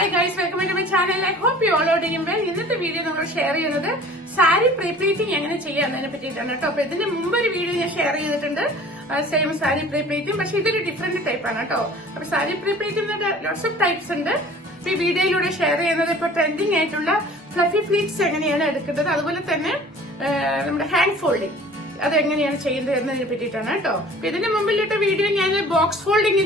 Hi guys, welcome to my channel. I hope you all are doing well. ഇന്നത്തെ video നമ്മൾ share ചെയ്യുന്നത് സാരി പ്രീപ്ലേറ്റിംഗ് എങ്ങനെ ചെയ്യാന്നതിനെ പറ്റിയിട്ടാണ് കേട്ടോ. അപ്പൊ ഇതിന്റെ മുമ്പ് ഒരു വീഡിയോ ഞാൻ ഷെയർ ചെയ്തിട്ടുണ്ട്, സെയിം സാരി പ്രീപ്ലേറ്റിംഗ്, പക്ഷെ ഇതൊരു ഡിഫറെന്റ് ടൈപ്പ് ആണ് കേട്ടോ. അപ്പൊ സാരി പ്രീപ്ലേറ്റിംഗ് ലോട്ട്സ് ഓഫ് ടൈപ്സ് ഉണ്ട്. ഈ വീഡിയോയിലൂടെ ഷെയർ ചെയ്യുന്നത് ഇപ്പൊ ട്രെൻഡിങ് ആയിട്ടുള്ള ഫ്ലഫി ഫ്ലീറ്റ്സ് എങ്ങനെയാണ് എടുക്കേണ്ടത്, അതുപോലെ തന്നെ നമ്മുടെ ഹാൻഡ് ഫോൾഡിംഗ് അതെങ്ങനെയാണ് ചെയ്യുന്നത് എന്നതിനെ പറ്റിയിട്ടാണ് കേട്ടോ. ഇതിന് മുമ്പിലിട്ട വീഡിയോ ഞാൻ ബോക്സ് ഫോൾഡിംഗ്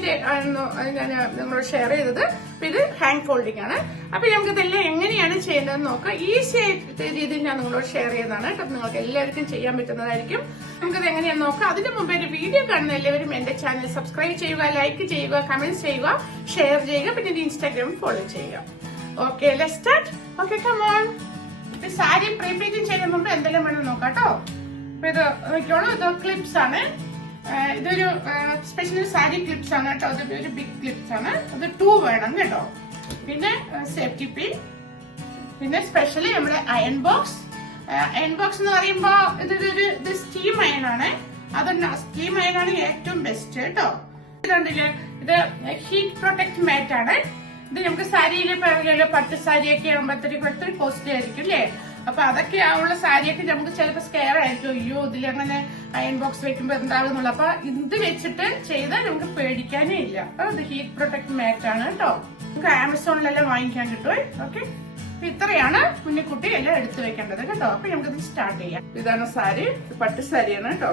ഞാൻ നിങ്ങളോട് ഷെയർ ചെയ്തത്. അപ്പൊ ഇത് ഹാൻഡ് ഫോൾഡിംഗ് ആണ്. അപ്പൊ നമുക്ക് ഇതെല്ലാം എങ്ങനെയാണ് ചെയ്യേണ്ടതെന്ന് നോക്കാം. ഈസി ആയിട്ട് രീതിയിൽ ഞാൻ നിങ്ങളോട് ഷെയർ ചെയ്തതാണ് കേട്ടോ. നിങ്ങൾക്ക് എല്ലാവർക്കും ചെയ്യാൻ പറ്റുന്നതായിരിക്കും. നമുക്കത് എങ്ങനെയാണെന്ന് നോക്കാം. അതിന് മുമ്പ് എന്റെ വീഡിയോ കാണുന്ന എല്ലാവരും എന്റെ ചാനൽ സബ്സ്ക്രൈബ് ചെയ്യുക, ലൈക്ക് ചെയ്യുക, കമന്റ് ചെയ്യുക, ഷെയർ ചെയ്യുക, പിന്നെ ഇൻസ്റ്റാഗ്രാം ഫോളോ ചെയ്യുക. Okay, let's start. Okay, come on. Sari prepleating ചെയ്യുന്ന മുമ്പ് എന്തെല്ലാം വേണം നോക്കാം കേട്ടോ. ഇത് നോക്കിയോളൂ, ഇത് ക്ലിപ്സ് ആണ്. ഇതൊരു സ്പെഷ്യൽ സാരി ക്ലിപ്സ് ആണ് കേട്ടോ. ഇത് ഒരു ബിഗ് ക്ലിപ്സ് ആണ്. അത് 2 വേണം കേട്ടോ. പിന്നെ സേഫ്റ്റി പിൻ, പിന്നെ സ്പെഷ്യലി നമ്മുടെ അയൺ ബോക്സ്. അയൺ ബോക്സ് എന്ന് പറയുമ്പോ ഇത് സ്റ്റീം അയൺ ആണ്. അത് സ്റ്റീം അയൺ ആണ് ഏറ്റവും ബെസ്റ്റ് കേട്ടോ. ഇതുണ്ടല്ലേ, ഇത് ഹീറ്റ് പ്രൊട്ടക്ട് മാറ്റ് ആണ്. ഇത് നമുക്ക് സാരിയില് പറയുമല്ലോ, പട്ട് സാരിയൊക്കെ ആകുമ്പോഴത്തേക്ക് കോസ്റ്റ്ലി ആയിരിക്കും അല്ലേ. അപ്പൊ അതൊക്കെ ആവുള്ള സാരിയൊക്കെ നമുക്ക് ചിലപ്പോൾ സ്കെയർ ആയിരിക്കും, അയ്യോ ഇതിലങ്ങനെ അയൺ ബോക്സ് വെക്കുമ്പോ എന്താകുന്നുള്ളു. അപ്പൊ ഇത് വെച്ചിട്ട് ചെയ്താൽ നമുക്ക് പേടിക്കാനേ ഇല്ല. അപ്പൊ ഇത് ഹീറ്റ് പ്രൊട്ടക്ട് മാറ്റ് ആണ് കേട്ടോ. നമുക്ക് ആമസോണിലെല്ലാം വാങ്ങിക്കാൻ കിട്ടും. ഓക്കെ, ഇത്രയാണ് കുഞ്ഞിക്കുട്ടി എല്ലാം എടുത്തു വെക്കേണ്ടത് കേട്ടോ. അപ്പൊ നമുക്കിത് സ്റ്റാർട്ട് ചെയ്യാം. ഇതാണ് സാരി, പട്ട് സാരിയാണ് കേട്ടോ.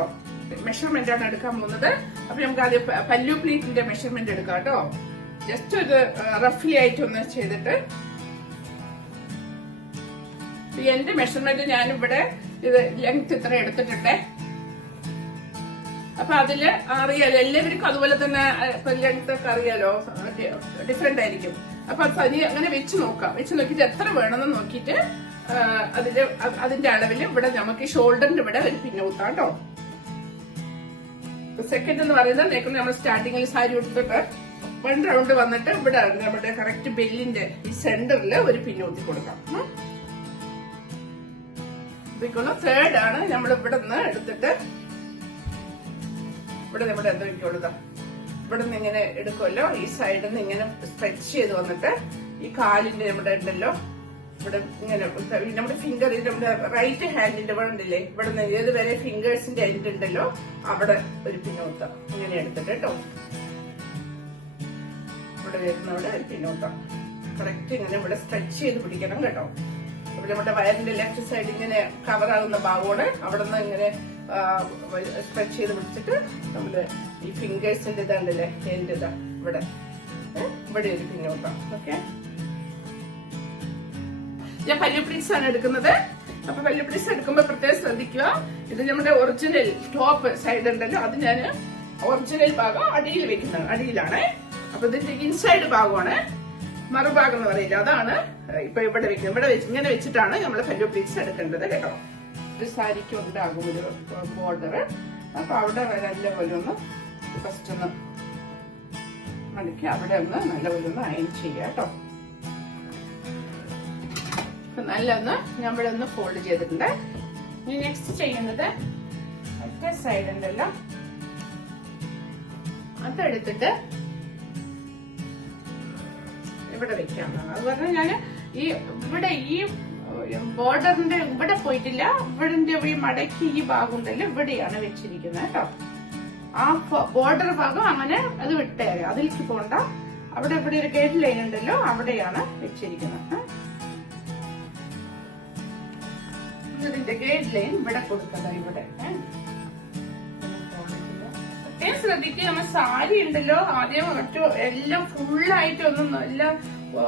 മെഷർമെന്റ് ആണ് എടുക്കാൻ പോകുന്നത്. അപ്പൊ നമുക്ക് ആദ്യം പല്ലു പ്ലീറ്റിന്റെ മെഷർമെന്റ് എടുക്കാം കേട്ടോ. ജസ്റ്റ് ഒരു റഫ്ലി ആയിട്ട് ഒന്ന് ചെയ്തിട്ട് എന്റെ മെഷർമെന്റ് ഞാനിവിടെ ഇത് ലെങ്ത് ഇത്ര എടുത്തിട്ടുണ്ടേ. അപ്പൊ അതില് അറിയാലോ, എല്ലാവർക്കും അതുപോലെ തന്നെ ലെങ്ത് ഒക്കെ അറിയാലോ, ഡിഫറെന്റ് ആയിരിക്കും. അപ്പൊ സരി അങ്ങനെ വെച്ച് നോക്കാം. വെച്ച് നോക്കിയിട്ട് എത്ര വേണമെന്ന് നോക്കിയിട്ട് അതിന്റെ അളവില് ഇവിടെ നമുക്ക് ഷോൾഡറിന്റെ ഇവിടെ ഒരു പിന്നോത്താം കേട്ടോ. സെക്കൻഡ് എന്ന് പറയുന്നത് നേരത്തെ നമ്മൾ സ്റ്റാർട്ടിങ്ങിൽ സാരി എടുത്തിട്ട് 1 റൗണ്ട് വന്നിട്ട് ഇവിടെ നമ്മുടെ കറക്റ്റ് ബെല്ലിന്റെ ഈ സെന്ററിൽ ഒരു പിന്നോത്തി കൊടുക്കാം. തേർഡ് ആണ് നമ്മൾ ഇവിടെ നിന്ന് എടുത്തിട്ട് ഇവിടെ എന്താ വെക്കുള്ളൂ, ഇവിടെ നിന്ന് ഇങ്ങനെ എടുക്കുമല്ലോ, ഈ സൈഡിൽ നിന്ന് ഇങ്ങനെ സ്ട്രെച്ച് ചെയ്ത് വന്നിട്ട് ഈ കാലിന്റെ നമ്മുടെ ഉണ്ടല്ലോ ഇവിടെ ഇങ്ങനെ നമ്മുടെ ഫിംഗർ, നമ്മുടെ റൈറ്റ് ഹാൻഡിന്റെ ഇവിടെ ഉണ്ടല്ലേ, ഇവിടെ നിന്ന് ഏതുവരെ ഫിംഗേഴ്സിന്റെ എൻഡ് ഉണ്ടല്ലോ അവിടെ ഒരു പിന്നോത്ത ഇങ്ങനെ എടുത്തിട്ട് കേട്ടോ. ഇവിടെ വരുന്നവിടെ ഒരു പിന്നോത്ത കറക്റ്റ് ഇങ്ങനെ ഇവിടെ സ്ട്രെച്ച് ചെയ്ത് പിടിക്കണം കേട്ടോ. ഇവിടെ നമ്മുടെ വയറിന്റെ ലെഫ്റ്റ് സൈഡ് ഇങ്ങനെ കവർ ആകുന്ന ഭാഗമാണ്. അവിടെ നിന്ന് ഇങ്ങനെ സ്ട്രെച്ച് ചെയ്ത് പിടിച്ചിട്ട് നമ്മള് ഈ ഫിംഗേഴ്സിന്റെ ഇതാണ്ടല്ലേ എന്റെ ഇതാ ഇവിടെ ഒരു പിന്നോട്ടാം. ഓക്കെ, ഞാൻ പല്ലു പ്ലീറ്റ്സ് ആണ് എടുക്കുന്നത്. അപ്പൊ പല്ലു പ്ലീറ്റ്സ് എടുക്കുമ്പോ പ്രത്യേകം ശ്രദ്ധിക്കുക. ഇത് നമ്മുടെ ഒറിജിനൽ ടോപ്പ് സൈഡ് ഉണ്ടല്ലോ, അത് ഞാൻ ഒറിജിനൽ ഭാഗം അടിയിൽ വെക്കുന്നത്, അടിയിലാണ്. അപ്പൊ ഇതിന്റെ ഇൻസൈഡ് ഭാഗമാണ്, മറുഭാഗം എന്ന് പറയില്ല, അതാണ് ഇപ്പൊ ഇവിടെ വെക്കുന്നത്. ഇവിടെ ഇങ്ങനെ വെച്ചിട്ടാണ് നമ്മൾ പല്ലു പ്ലീറ്റ്സ് എടുക്കേണ്ടത് കേട്ടോ. ഒരു സാരിക്ക് ഉണ്ടാകും ഒരു ബോർഡർ. അപ്പൊ അവിടെ നല്ലപോലെ ഒന്ന് ഫസ്റ്റ് ഒന്ന് മടക്കി അവിടെ ഒന്ന് നല്ലപോലെ ഒന്ന് അയൺ ചെയ്യാം കേട്ടോ. നല്ലൊന്ന് നമ്മളിവിടെ ഒന്ന് ഫോൾഡ് ചെയ്തിട്ടുണ്ട്. ഇനി നെക്സ്റ്റ് ചെയ്യുന്നത് മറ്റേ സൈഡ് ഉണ്ടല്ലോ, അതെടുത്തിട്ട് ഇവിടെ വെക്കാവുന്നതാണ്. അത് പറഞ്ഞാൽ ഞാൻ ഇവിടെ ഈ ബോർഡറിന്റെ ഇവിടെ പോയിട്ടില്ല, ഇവിടെ ഈ മടക്കി ഈ ഭാഗം ഉണ്ടല്ലോ ഇവിടെയാണ് വെച്ചിരിക്കുന്നത് കേട്ടോ. ആ ബോർഡർ ഭാഗം അങ്ങനെ അത് വിട്ടേരെ, അതിലേക്ക് പോണ്ട. അവിടെ ഇവിടെ ഒരു ഗൈഡ് ലൈൻ ഉണ്ടല്ലോ, അവിടെയാണ് വെച്ചിരിക്കുന്നത്. ഇതിന്റെ ഗൈഡ് ലൈൻ ഇവിടെ കൊടുക്കുന്നത് ഇവിടെ. ശ്രദ്ധിക്കുക, നമ്മൾ സാരി ഉണ്ടല്ലോ ആദ്യം എല്ലാം ഫുള്ളായിട്ട്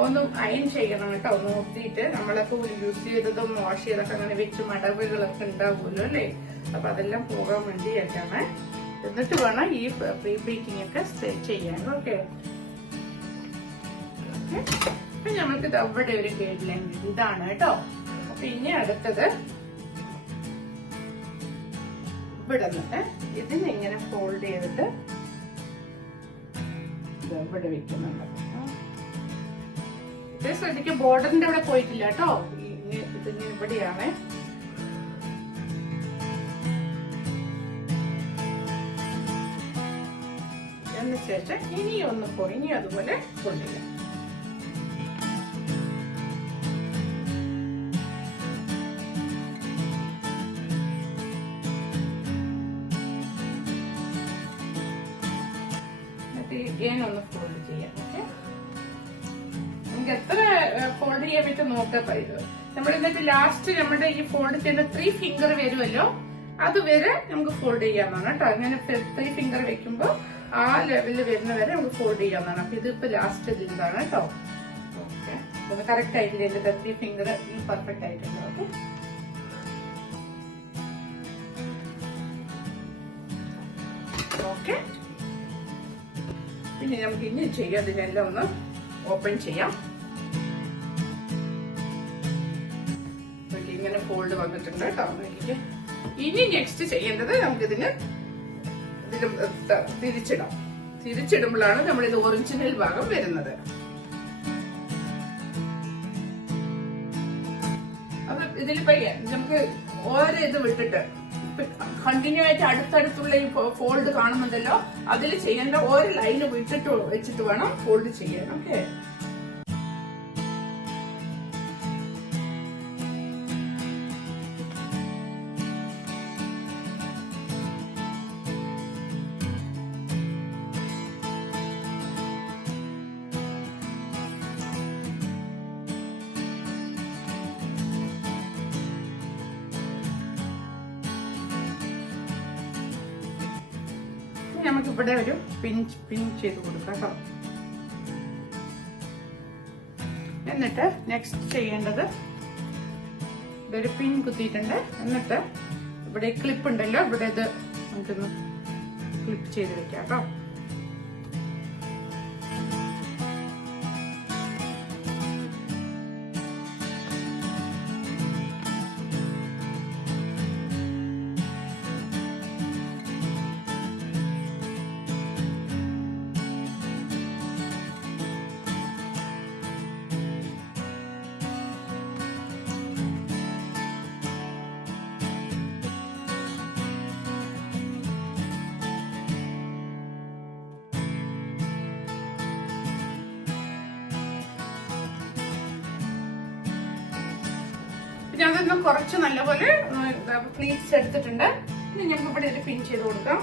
ഒന്ന് അയൺ ചെയ്യണം കേട്ടോ. നോക്കിയിട്ട് നമ്മളൊക്കെ യൂസ് ചെയ്തതും വാഷ് ചെയ്തൊക്കെ അങ്ങനെ വെച്ച് മടവുകളൊക്കെ ഉണ്ടാവുമല്ലോ അല്ലേ. അപ്പൊ അതെല്ലാം പോകാൻ വേണ്ടിയിട്ടാണ്. എന്നിട്ട് വേണം ഈ പ്രീ പ്ലീറ്റിംഗ് ഒക്കെ ചെയ്യാൻ. ഓക്കെ, അപ്പൊ നമ്മൾക്ക് ഇത് അവിടെ ഒരു ഗൈഡ് ലൈൻ ഇതാണ് കേട്ടോ. അപ്പൊ ഇനി അടുത്തത് ഇവിടെ നിന്നിട്ട് ഇതിന് ഇങ്ങനെ ഫോൾഡ് ചെയ്തിട്ട് ഇവിടെ വെക്കുന്നുണ്ട്. ഇത് ശ്രദ്ധിക്കുക, ബോർഡറിന്റെ ഇവിടെ പോയിട്ടില്ല കേട്ടോ. ഇതിങ്ങനെ ഇവിടെയാണ്. അതിനുശേഷം ഇനി അതുപോലെ ഫോൾഡ് ചെയ്യാം. again ഒന്ന് ഫോൾഡ് ചെയ്യാം. ഓക്കെ, നമുക്ക് എത്ര ഫോൾഡ് ചെയ്യാൻ പറ്റും നോക്കാം. നമ്മൾ എന്നിട്ട് ലാസ്റ്റ് നമ്മുടെ ഈ ഫോൾഡ് ചെയ്യുന്ന 3 ഫിംഗർ വരുമല്ലോ, അതുവരെ നമുക്ക് ഫോൾഡ് ചെയ്യാവുന്നതാണ് കേട്ടോ. അങ്ങനെ 3 ഫിംഗർ വെക്കുമ്പോൾ ആ ലെവലിൽ വരുന്ന വരെ നമുക്ക് ഫോൾഡ് ചെയ്യാവുന്നതാണ്. അപ്പൊ ഇതിപ്പോ ലാസ്റ്റ് ഇതാണ് കേട്ടോ. ഓക്കെ, അത് കറക്റ്റ് ആയിട്ടില്ല, എന്റെ 3 ഫിംഗർ ഈ പെർഫെക്റ്റ് ആയിട്ടുണ്ട്. ഓക്കെ, ഓക്കെ, പിന്നെ നമുക്ക് ഇനി ചെയ്യാം. ഇതിനെല്ലാം ഒന്ന് ഓപ്പൺ ചെയ്യാം. ഇങ്ങനെ ഫോൾഡ് വന്നിട്ടുണ്ട് കേട്ടോ. ഇനി നെക്സ്റ്റ് ചെയ്യേണ്ടത് നമുക്കിതിന് തിരിച്ചിടാം. തിരിച്ചിടുമ്പോഴാണ് നമ്മളിത് ഒറിജിനൽ ഭാഗം വരുന്നത്. അപ്പൊ ഇതിലിപ്പോ നമുക്ക് ഓരോ ഇത് വിട്ടിട്ട് കണ്ടിന്യൂ ആയിട്ട് അടുത്തടുത്തുള്ള ഈ ഫോൾഡ് കാണുന്നുണ്ടല്ലോ, അതിൽ ചെയ്യേണ്ട ഓരോ ലൈന് വെച്ചിട്ട് വേണം ഫോൾഡ് ചെയ്യാൻ. ഓക്കെ, നമുക്ക് ഇവിടെ ഒരു പിൻ ചെയ്ത് കൊടുക്കാം കേട്ടോ. എന്നിട്ട് നെക്സ്റ്റ് ചെയ്യേണ്ടത് ഒരു പിൻ കുത്തിയിട്ടുണ്ട്. എന്നിട്ട് ഇവിടെ ക്ലിപ്പ് ഉണ്ടല്ലോ, ഇവിടെ ഇത് നമുക്കൊന്ന് ക്ലിപ്പ് ചെയ്ത് വെക്കാം കേട്ടോ. പിന്നെ അതൊന്ന് കുറച്ച് നല്ലപോലെ പ്ലീറ്റ്സ് എടുത്തിട്ടുണ്ട്. ഇനി നമുക്ക് ഇവിടെ ഒരു പിൻ ചെയ്ത് കൊടുക്കാം.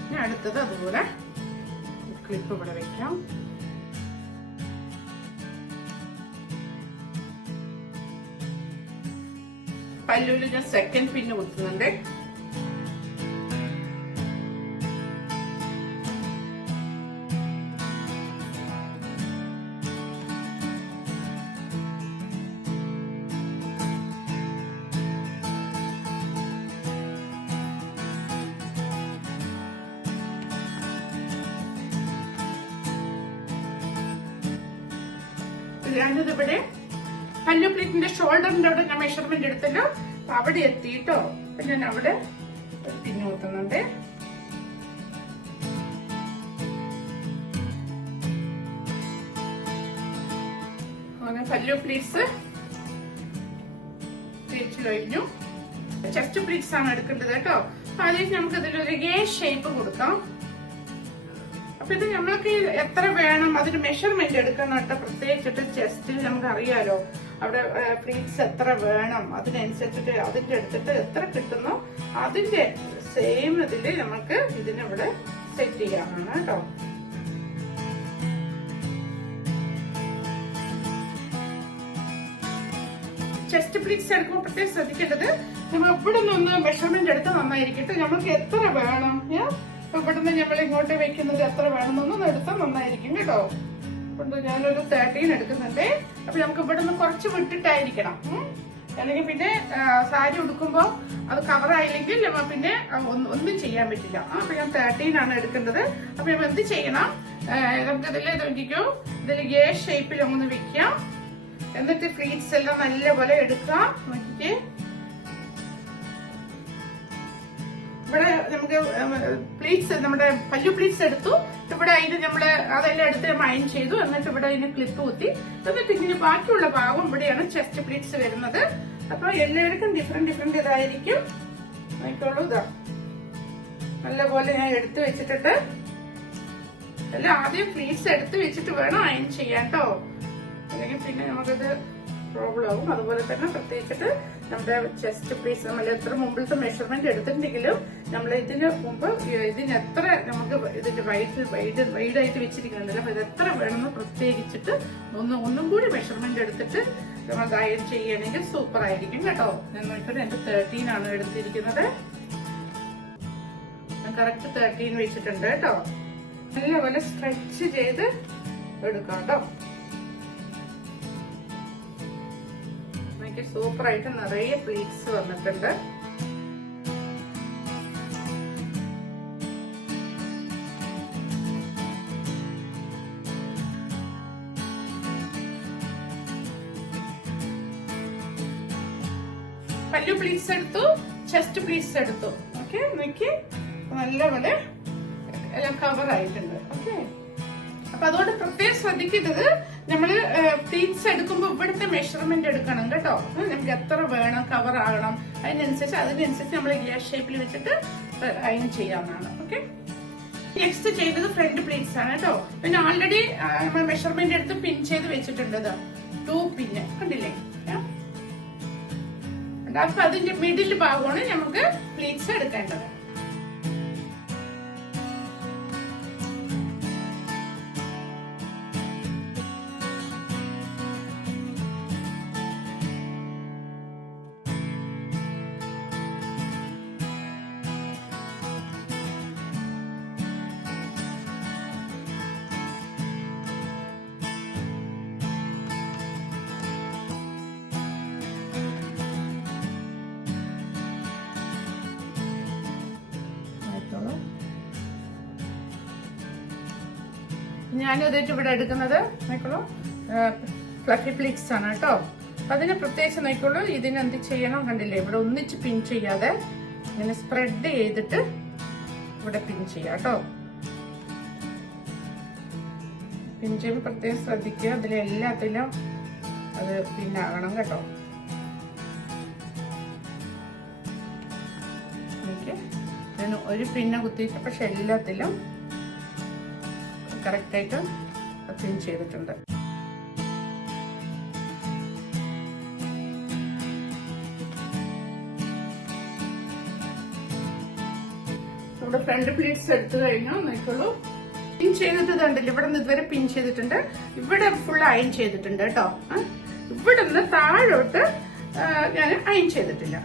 ഇനി അടുത്തത് അതുപോലെ ക്ലിപ്പ് ഇവിടെ വെക്കാം. പല്ലുവിൽ ഞാൻ സെക്കൻഡ് പിന്ന് കുത്തുന്നുണ്ട്. ഞാനിത് ഇവിടെ പല്ലു പ്ലേറ്റിന്റെ ഷോൾഡറിന്റെ അവിടെ ഞാൻ മെഷർമെന്റ് എടുത്തല്ലോ, അവിടെ എത്തിയിട്ടോ. അപ്പൊ ഞാൻ അവിടെ പിന്നു കുത്തുന്നുണ്ട്. അങ്ങനെ പല്ലു പ്ലേറ്റ്സ് തേച്ച് കഴിഞ്ഞു. ചെസ്റ്റ് പ്ലേറ്റ്സ് ആണ് എടുക്കേണ്ടത് കേട്ടോ. അപ്പൊ അതിലേക്ക് നമുക്ക് ഇതിലൊരു എ ഷേപ്പ് കൊടുക്കാം. അപ്പൊ ഇത് നമ്മൾക്ക് എത്ര വേണം അതിന് മെഷർമെന്റ് എടുക്കണം കേട്ടോ. പ്രത്യേകിച്ചിട്ട് ചെസ്റ്റിൽ നമുക്ക് അറിയാലോ അവിടെ പ്ലീറ്റ്സ് എത്ര വേണം, അതിനനുസരിച്ചിട്ട് അതിന്റെ എടുത്തിട്ട് എത്ര കിട്ടുന്നോ അതിന്റെ സെയിം ഇതില് നമുക്ക് ഇതിനിവിടെ സെറ്റ് ചെയ്യാനാണ് കേട്ടോ. ചെസ്റ്റ് പ്ലീറ്റ്സ് എടുക്കുമ്പോൾ പ്രത്യേകം ശ്രദ്ധിക്കേണ്ടത് നമ്മൾ ഇവിടെ നിന്ന് മെഷർമെന്റ് എടുത്ത് നന്നായിരിക്കട്ടെ. നമ്മൾക്ക് എത്ര വേണം, ഇവിടുന്ന് നമ്മൾ ഇങ്ങോട്ട് വെക്കുന്നത് എത്ര വേണമെന്നൊന്നും എടുത്താൽ നന്നായിരിക്കും കേട്ടോ. ഞാനൊരു 13 എടുക്കുന്നുണ്ട്. അപ്പൊ നമുക്ക് ഇവിടെ നിന്ന് കുറച്ച് വിട്ടിട്ടായിരിക്കണം. അല്ലെങ്കിൽ പിന്നെ സാരി ഉടുക്കുമ്പോ അത് കവറായില്ലെങ്കിൽ പിന്നെ ഒന്നും ചെയ്യാൻ പറ്റില്ല. അപ്പൊ ഞാൻ 13 ആണ് എടുക്കേണ്ടത്. അപ്പൊ നമ്മൾ എന്ത് ചെയ്യണം, നമുക്ക് ഇതിൽ നോക്കിക്കോ, ഇതിൽ എ ഷേപ്പിൽ ഒന്ന് വെക്കാം. എന്നിട്ട് ഫ്ലീറ്റ്സ് എല്ലാം നല്ലപോലെ എടുക്കാം. നോക്കിക്കേ, ഇവിടെ നമുക്ക് പ്ലീറ്റ്സ് നമ്മുടെ പല്ലു പ്ലീറ്റ്സ് എടുത്തു. ഇവിടെ അതിന് നമ്മള് അതെല്ലാം എടുത്ത് അയൺ ചെയ്തു. എന്നിട്ട് ഇവിടെ അതിന് ക്ലിപ്പ് കുത്തി. എന്നിട്ട് ഇങ്ങനെ ബാക്കിയുള്ള ഭാഗം ഇവിടെയാണ് ചെസ്റ്റ് പ്ലീറ്റ്സ് വരുന്നത്. അപ്പൊ എല്ലാവർക്കും ഡിഫറെന്റ് ഇതായിരിക്കും. നോക്കിക്കോളൂ, ഇതാ നല്ലപോലെ ഞാൻ എടുത്തു വെച്ചിട്ട് എല്ലാം ആദ്യം പ്ലീറ്റ്സ് എടുത്ത് വെച്ചിട്ട് വേണം അയൺ ചെയ്യാൻ കേട്ടോ. അല്ലെങ്കിൽ പിന്നെ നമുക്കത് പ്രോബ്ലം ആവും. അതുപോലെ തന്നെ പ്രത്യേകിച്ചിട്ട് നമ്മുടെ ചെസ്റ്റ് പീസ് നമ്മൾ എത്ര മുമ്പിലത്തെ മെഷർമെന്റ് എടുത്തിട്ടുണ്ടെങ്കിലും നമ്മൾ ഇതിന് മുമ്പ് ഇതിന് എത്ര നമുക്ക് ഇതിന്റെ വൈഡായിട്ട് വെച്ചിരിക്കുന്നുണ്ടല്ലോ, അപ്പൊ ഇത് എത്ര വേണമെന്ന് പ്രത്യേകിച്ചിട്ട് ഒന്നും കൂടി മെഷർമെന്റ് എടുത്തിട്ട് നമ്മൾ അയൺ ചെയ്യണമെങ്കിൽ സൂപ്പർ ആയിരിക്കും കേട്ടോ. ഞാൻ നോക്കിയിട്ട് എന്റെ 13 ആണ് എടുത്തിരിക്കുന്നത്. കറക്റ്റ് 13 വെച്ചിട്ടുണ്ട് കേട്ടോ. നല്ലപോലെ സ്ട്രെച്ച് ചെയ്ത് എടുക്കാം കേട്ടോ. എനിക്ക് സൂപ്പർ ആയിട്ട് നിറയെ പ്ലീറ്റ്സ് വന്നിട്ടുണ്ട്. പല്ലു പ്ലീറ്റ്സ് എടുത്തു, ചെസ്റ്റ് പ്ലീറ്റ്സ് എടുത്തു. ഓക്കെ, നോക്കി നല്ലപോലെ എല്ലാം കവർ ആയിട്ടുണ്ട്. ഓക്കെ, അപ്പൊ അതുകൊണ്ട് പ്രത്യേകം ശ്രദ്ധിക്കുന്നത് നമ്മള് പ്ലീറ്റ്സ് എടുക്കുമ്പോ ഇവിടുത്തെ മെഷർമെന്റ് എടുക്കണം കേട്ടോ. നമുക്ക് എത്ര വേണം, കവർ ആകണം, അതിനനുസരിച്ച് നമ്മൾ ഗിയർ ഷേപ്പിൽ വെച്ചിട്ട് അയൺ ചെയ്യാവുന്നതാണ്. ഓക്കെ, നെക്സ്റ്റ് ചെയ്തത് ഫ്രണ്ട് പ്ലീറ്റ്സ് ആണ് കേട്ടോ. പിന്നെ ഓൾറെഡി നമ്മൾ മെഷർമെന്റ് എടുത്ത് പിൻ ചെയ്ത് വെച്ചിട്ടുണ്ട്. 2 പിന്ന് കണ്ടില്ലേ? അപ്പൊ അതിന്റെ മിഡിൽ ഭാഗമാണ് നമുക്ക് പ്ലീറ്റ്സ് എടുക്കേണ്ടത്. ഞാനും ഇതായിട്ട് ഇവിടെ എടുക്കുന്നത് നോക്കുള്ളൂ ഫ്ലഫി പ്ലീറ്റ്സ് ആണ് കേട്ടോ. അപ്പൊ അതിന് പ്രത്യേകിച്ച് നോക്കുള്ളൂ, ഇതിനെന്ത് ചെയ്യണം കണ്ടില്ലേ, ഇവിടെ ഒന്നിച്ച് പിൻ ചെയ്യാതെ ഇങ്ങനെ സ്പ്രെഡ് ചെയ്തിട്ട് ഇവിടെ പിൻ ചെയ്യാം കേട്ടോ. പിൻ ചെയ്യുമ്പോൾ പ്രത്യേകം ശ്രദ്ധിക്കുക, അതിലെല്ലാത്തിലും അത് പിന്നാകണം കേട്ടോ. ഒരു പിന്ന കുത്തിയിട്ട് പക്ഷെ എല്ലാത്തിലും കറക്റ്റായിട്ട് പിൻ ചെയ്തിട്ടുണ്ട്. നമ്മുടെ ഫ്രണ്ട് പ്ലീറ്റ്സ് എടുത്തു കഴിഞ്ഞാൽ നോക്കുള്ളൂ, പിൻ ചെയ്തിട്ട് കണ്ടില്ല, ഇവിടെ നിന്ന് ഇതുവരെ പിൻ ചെയ്തിട്ടുണ്ട്, ഇവിടെ ഫുൾ അയൺ ചെയ്തിട്ടുണ്ട് കേട്ടോ. ഇവിടെ നിന്ന് താഴോട്ട് ഞാൻ അയൺ ചെയ്തിട്ടില്ല.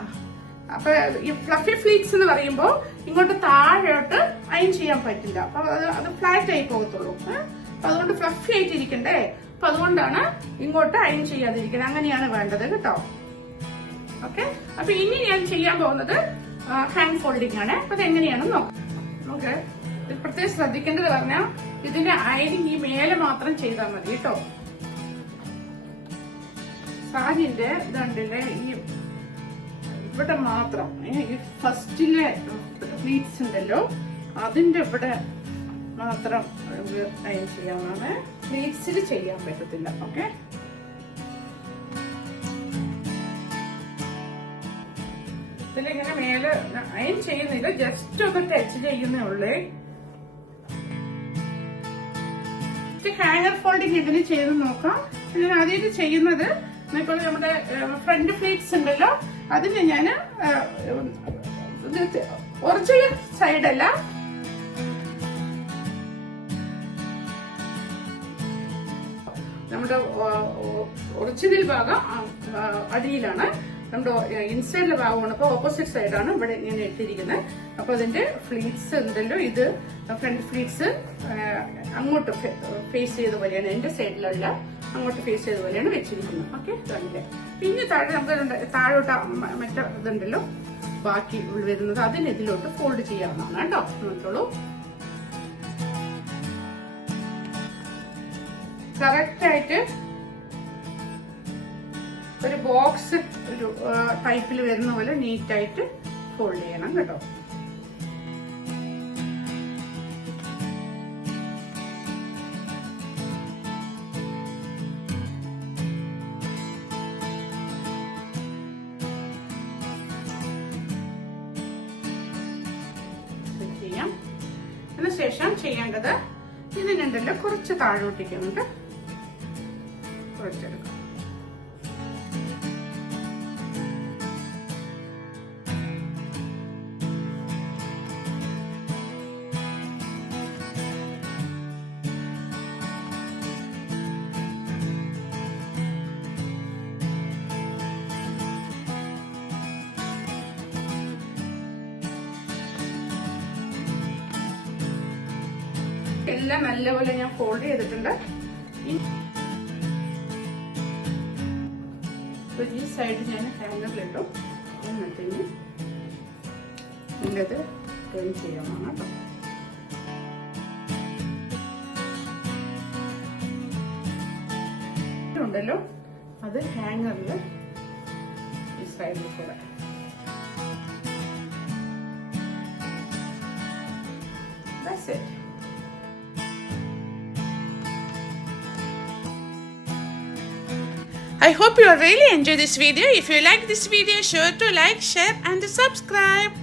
അപ്പൊ ഈ ഫ്ലഫി ഫ്ലീറ്റ്സ് എന്ന് പറയുമ്പോ ഇങ്ങോട്ട് താഴോട്ട് അയൺ ചെയ്യാൻ പറ്റില്ല, അപ്പൊ അത് ഫ്ലാറ്റ് ആയി പോകത്തുള്ളൂ. അപ്പൊ അതുകൊണ്ട് ഫ്ലഫി ആയിട്ട് ഇരിക്കണ്ടേ, അപ്പൊ അതുകൊണ്ടാണ് ഇങ്ങോട്ട് അയൺ ചെയ്യാതിരിക്കുന്നത്. അങ്ങനെയാണ് വേണ്ടത് കേട്ടോ. ഓക്കെ, അപ്പൊ ഇനി ഞാൻ ചെയ്യാൻ പോകുന്നത് ഹാൻഡ് ഫോൾഡിംഗ് ആണ്. അപ്പൊ അതെങ്ങനെയാണെന്ന് നോക്കാം. നമുക്ക് പ്രത്യേകം ശ്രദ്ധിക്കേണ്ടത് പറഞ്ഞാൽ ഇതിന്റെ അയണിങ് ഈ മേലെ മാത്രം ചെയ്താൽ മതി കേട്ടോ. സാരിന്റെ ഇതുണ്ടല്ലേ, ഈ ഇവിടെ മാത്രം ഈ ഫസ്റ്റിലെ പ്ലീറ്റ്സ് ഉണ്ടല്ലോ അതിന്റെ ഇവിടെ മാത്രം അയൺ ചെയ്യാവുന്നതാണ്, പ്ലീറ്റ്സിൽ ചെയ്യാൻ പറ്റത്തില്ല. ഓക്കെ, ഇതിലിങ്ങനെ മേലെ അയൺ ചെയ്യുന്നില്ല, ജസ്റ്റ് ഒന്ന് ടച്ച് ചെയ്യുന്നേ ഉള്ളേ. ഹാങ്ങർ ഫോൾഡിങ് ഇതിന് ചെയ്ത് നോക്കാം. ഞാൻ ആദ്യമായിട്ട് ചെയ്യുന്നത് ഇപ്പോൾ നമ്മുടെ ഫ്രണ്ട് പ്ലീറ്റ്സ് ഉണ്ടല്ലോ അതിന് ഞാൻ ഒറിജിനൽ സൈഡല്ല, നമ്മുടെ ഒറിജിനൽ ഭാഗം അടിയിലാണ്, നമ്മുടെ ഇൻസൈഡിലെ ഭാഗമാണ്. അപ്പൊ ഓപ്പോസിറ്റ് സൈഡാണ് ഇവിടെ ഇങ്ങനെ ഇട്ടിരിക്കുന്നത്. അപ്പൊ അതിന്റെ ഫ്ലീറ്റ്സ് ഉണ്ടല്ലോ, ഇത് ഫ്രണ്ട് ഫ്ലീറ്റ്സ് അങ്ങോട്ട് ഫേസ് ചെയ്ത പോലെയാണ്, എന്റെ സൈഡിലല്ല അങ്ങോട്ട് ഫേസ് ചെയ്ത പോലെയാണ് വെച്ചിരിക്കുന്നത്. ഓക്കെ, പിന്നെ താഴെ നമുക്ക് താഴോട്ട് മറ്റേ ഇതുണ്ടല്ലോ ബാക്കി വരുന്നത്, അതിന് ഇതിലോട്ട് ഫോൾഡ് ചെയ്യാവുന്നതാണ് കേട്ടോ. നോക്കുള്ളൂ, കറക്റ്റ് ആയിട്ട് ഒരു ബോക്സ് ഒരു ടൈപ്പിൽ വരുന്ന പോലെ നീറ്റായിട്ട് ഫോൾഡ് ചെയ്യണം കേട്ടോ. അതിനുശേഷം ചെയ്യേണ്ടത് ഇതിനുണ്ടല്ലോ കുറച്ച് താഴോട്ടേക്ക് കൊണ്ട് കുറച്ചെടുക്കാം. എല്ലാം നല്ലപോലെ ഞാൻ ഫോൾഡ് ചെയ്തിട്ടുണ്ട്. ഈ സൈഡ് ഞാൻ ഹാങ്ങറിലിട്ടു. എന്നിട്ട് ഇതിൻ്റെത് ടേൺ ചെയ്യാമാണ് കേട്ടോ. ഉണ്ടല്ലോ അത് ഹാങ്ങറിൽ ഈ സൈഡിൽ കൂടെ That's it. I hope you really enjoy this video. If you like this video, sure to like, share and subscribe.